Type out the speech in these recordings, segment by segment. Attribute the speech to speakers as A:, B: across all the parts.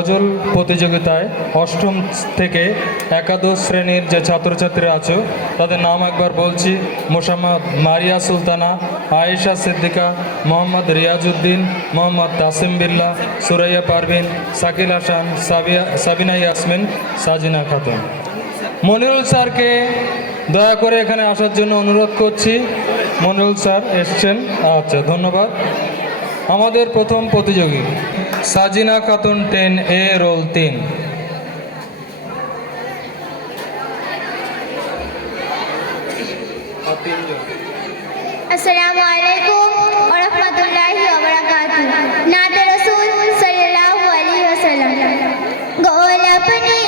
A: অজল প্রতিযোগিতায় অষ্টম থেকে একাদশ শ্রেণির যে ছাত্রছাত্রী আছো, তাদের নাম একবার বলছি মোসাম্মদ মারিয়া সুলতানা, আয়েশা সিদ্দিকা, মোহাম্মদ রিয়াজউদ্দিন, মোহাম্মদ তাসিম বিল্লা, সুরাইয়া পারভিন, সাকিল হাসান, সাবিয়া, সাবিনা ইয়াসমিন, সাজিনা খাতুন। মনিরুল স্যারকে দয়া করে এখানে আসার জন্য অনুরোধ করছি। মনিরুল স্যার এসছেন। আচ্ছা ধন্যবাদ। আমাদের প্রথম প্রতিযোগী। Sajina Khatun ten, A roll তিন।
B: আসসালামু আলাইকুম ওয়া রাহমাতুল্লাহি ওয়া রাসূল সাল্লাল্লাহু আলাইহি ওয়াসাল্লাম।
A: গোলাপনি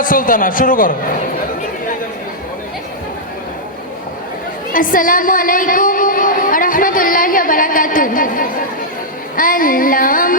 A: রাবেয়া সুলতানা শুরু করো। আসসালামু আলাইকুম রহমতুল্লাহ বারাকাতু আল্লাহ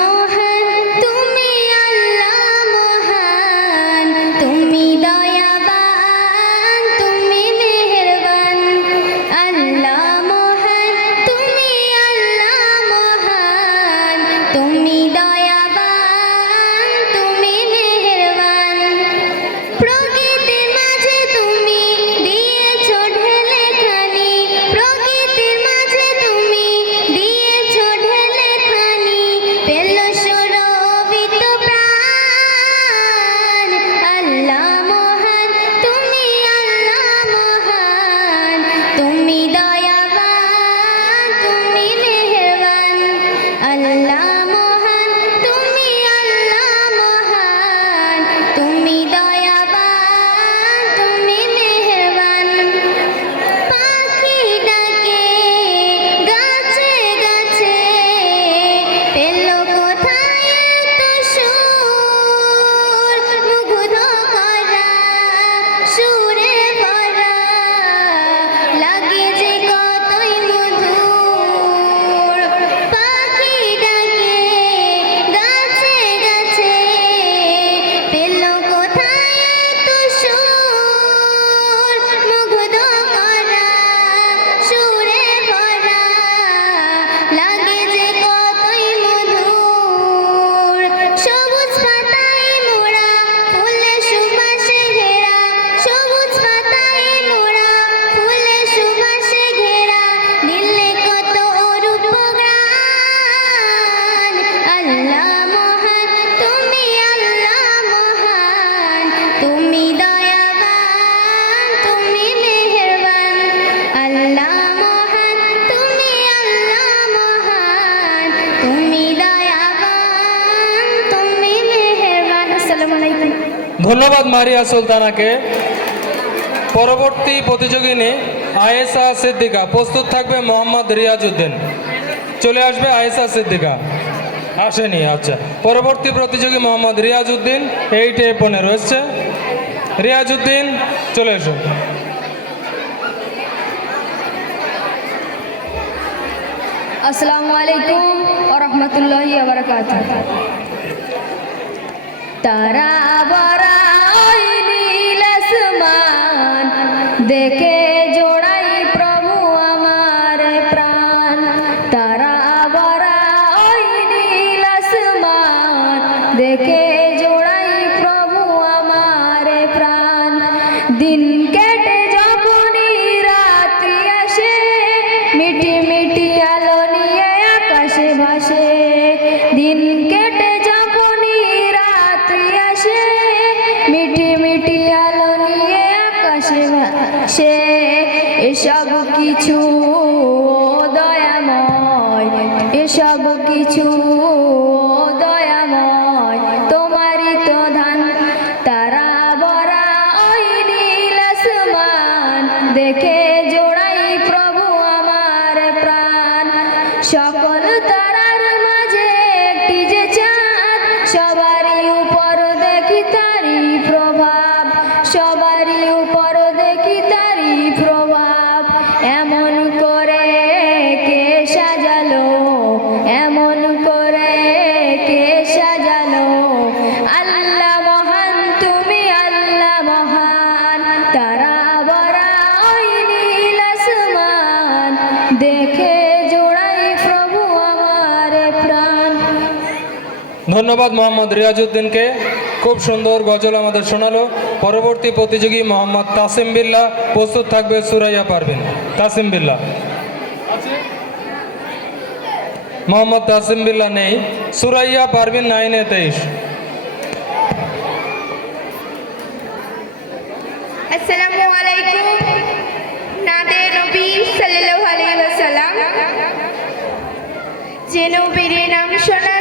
C: ধন্যবাদ মারিয়া সুলতানাকে। পরবর্তী প্রতিযোগিনী আয়েসা সিদ্দিকা। প্রস্তুত থাকবে মোহাম্মদ রিয়াজউদ্দিন। চলে আসবে আয়েসা সিদ্দিকা। আসেনি আচ্ছা। পরবর্তী প্রতিযোগী মোহাম্মদ রিয়াজউদ্দিন এইটে পনে রয়েছে। এসছে রিয়াজউদ্দিন, চলে এসো।
D: আসসালামু আলাইকুম ওরহমতুল্লাহ তারা
C: ধন্যবাদ মোহাম্মদ রিয়াজউদ্দিনকে। খুব সুন্দর গজল আমাদের শোনালো। পরবর্তী প্রতিযোগী মোহাম্মদ তাসিম বিল্লা প্রস্তুত থাকবে সুরাইয়া পারবেন তাসিম বিল্লা মোহাম্মদ তাসিম বিল্লা নেই। সুরাইয়া পারবেন নাইনে তেইশ।
E: যে নবীর নাম শোনা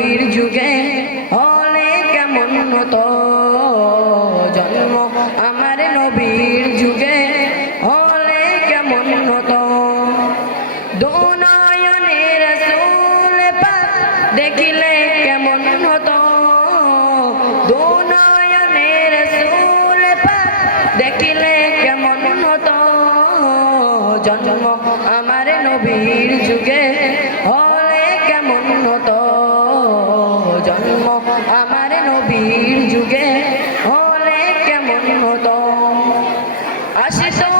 E: শেষ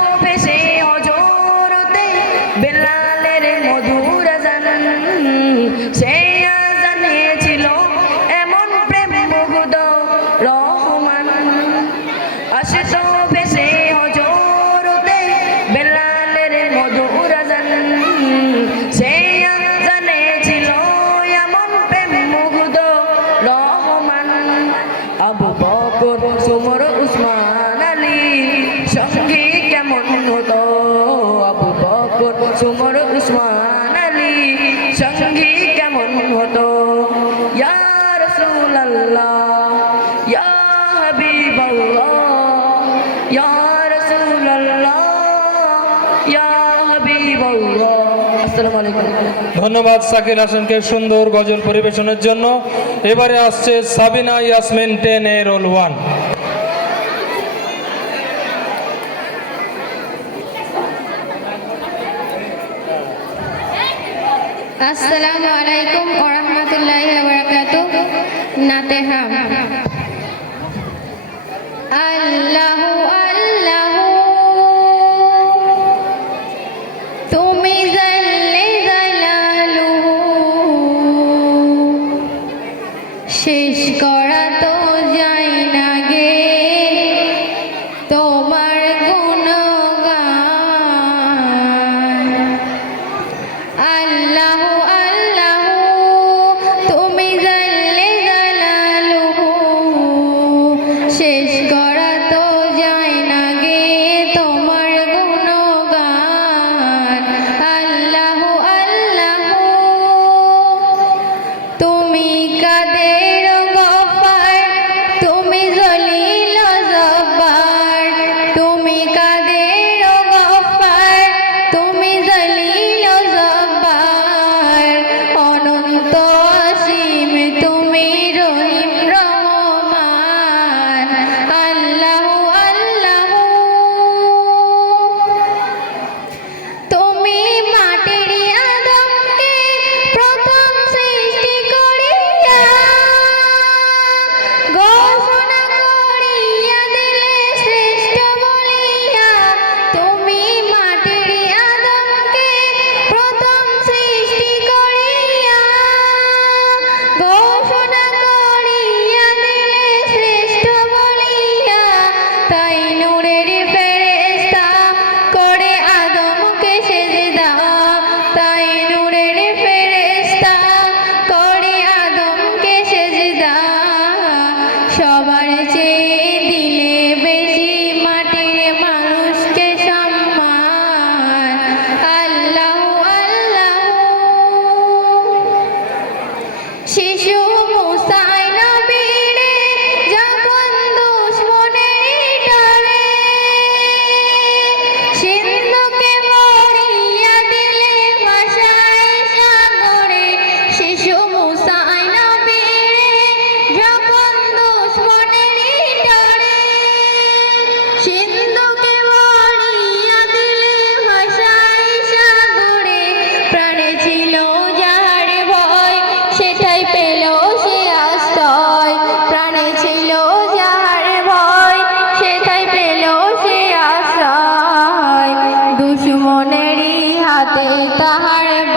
C: ধন্যবাদ সাকির হাসানকে সুন্দর গজল পরিবেশনের জন্য। এবারে আসছে Sabina Yasmin ten A roll one.
F: আসসালামু আলাইকুম ওরহমতুল্লাহ নাতেহাম Hare Krishna.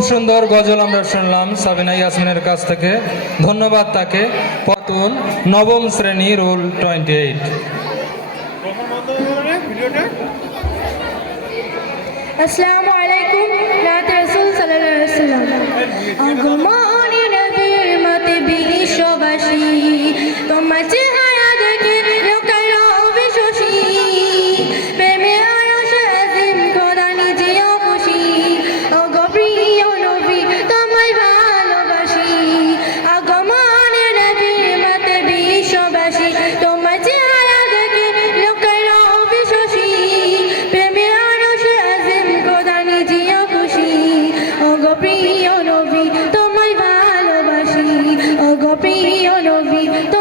A: খুব সুন্দর গজল আমরা শুনলাম সাবিনা ইয়াসমিনের কাছ থেকে। ধন্যবাদ তাকে। পতন, নবম শ্রেণি, রোল টোয়েন্টি এইট।
G: আসসালামু আলাইকুম নবীর মতে বিশ্ববাসী তোমার vive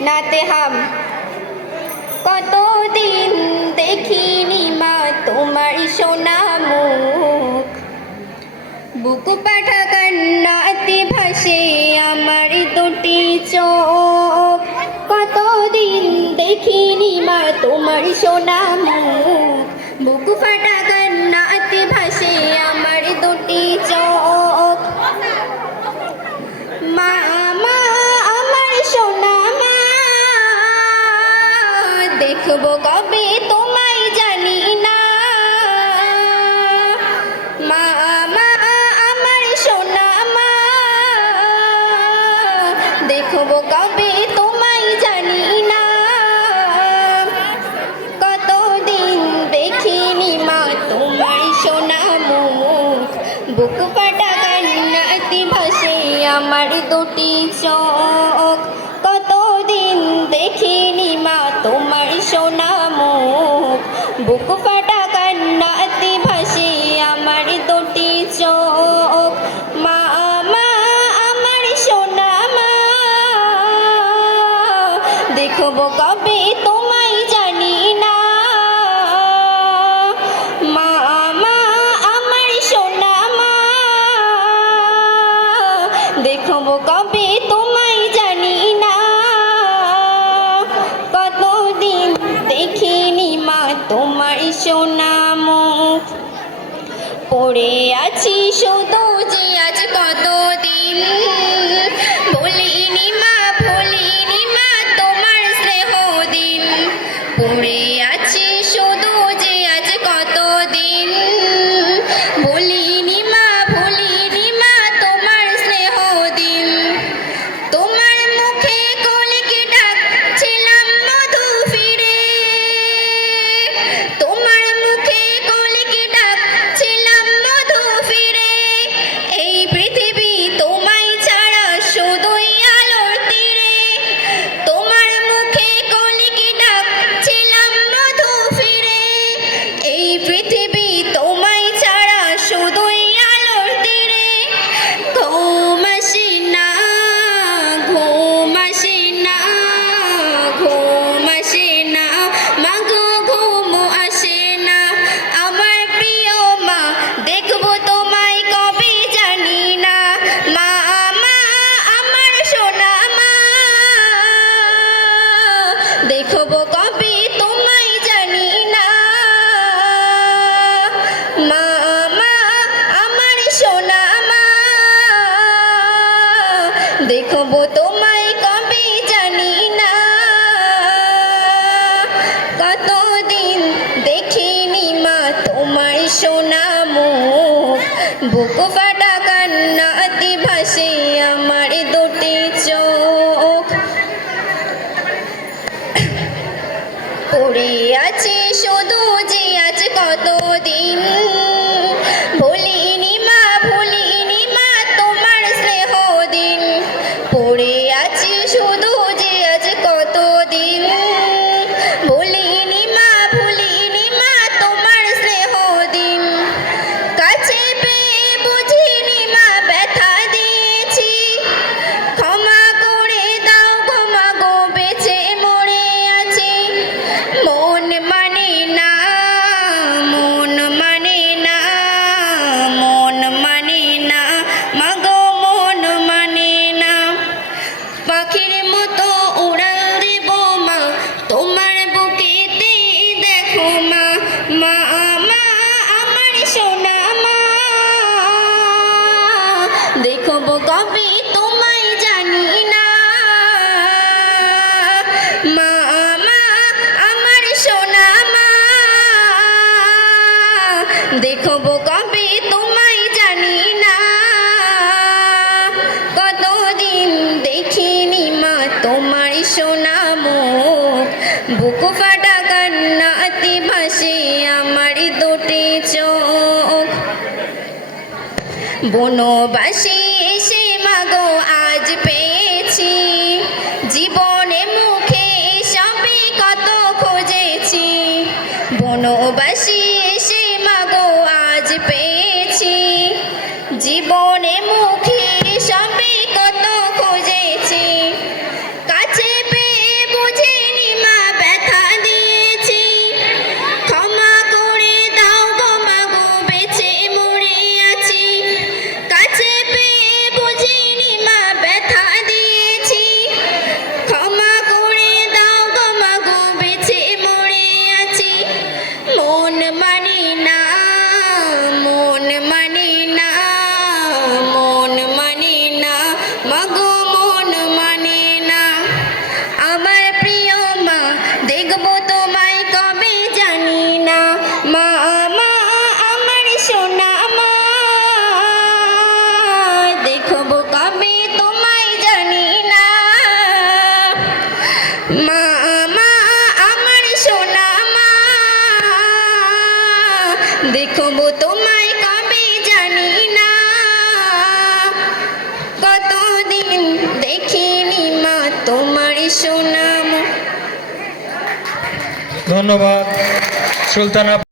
B: নাতে হাম। কতদিন দেখিনি মা, তোমার সোনা মুখ। বুক পাঠা কান্নাতে ভাসে আমার দুটি চোখ। কত কতদিন দেখিনি মা, তোমার সোনা মুখ। বুক ফাটা সোনা মুখ পড়ে আছি শুধু বুক বনবাসী মন মানি না
A: ধন্যবাদ। সুলতানা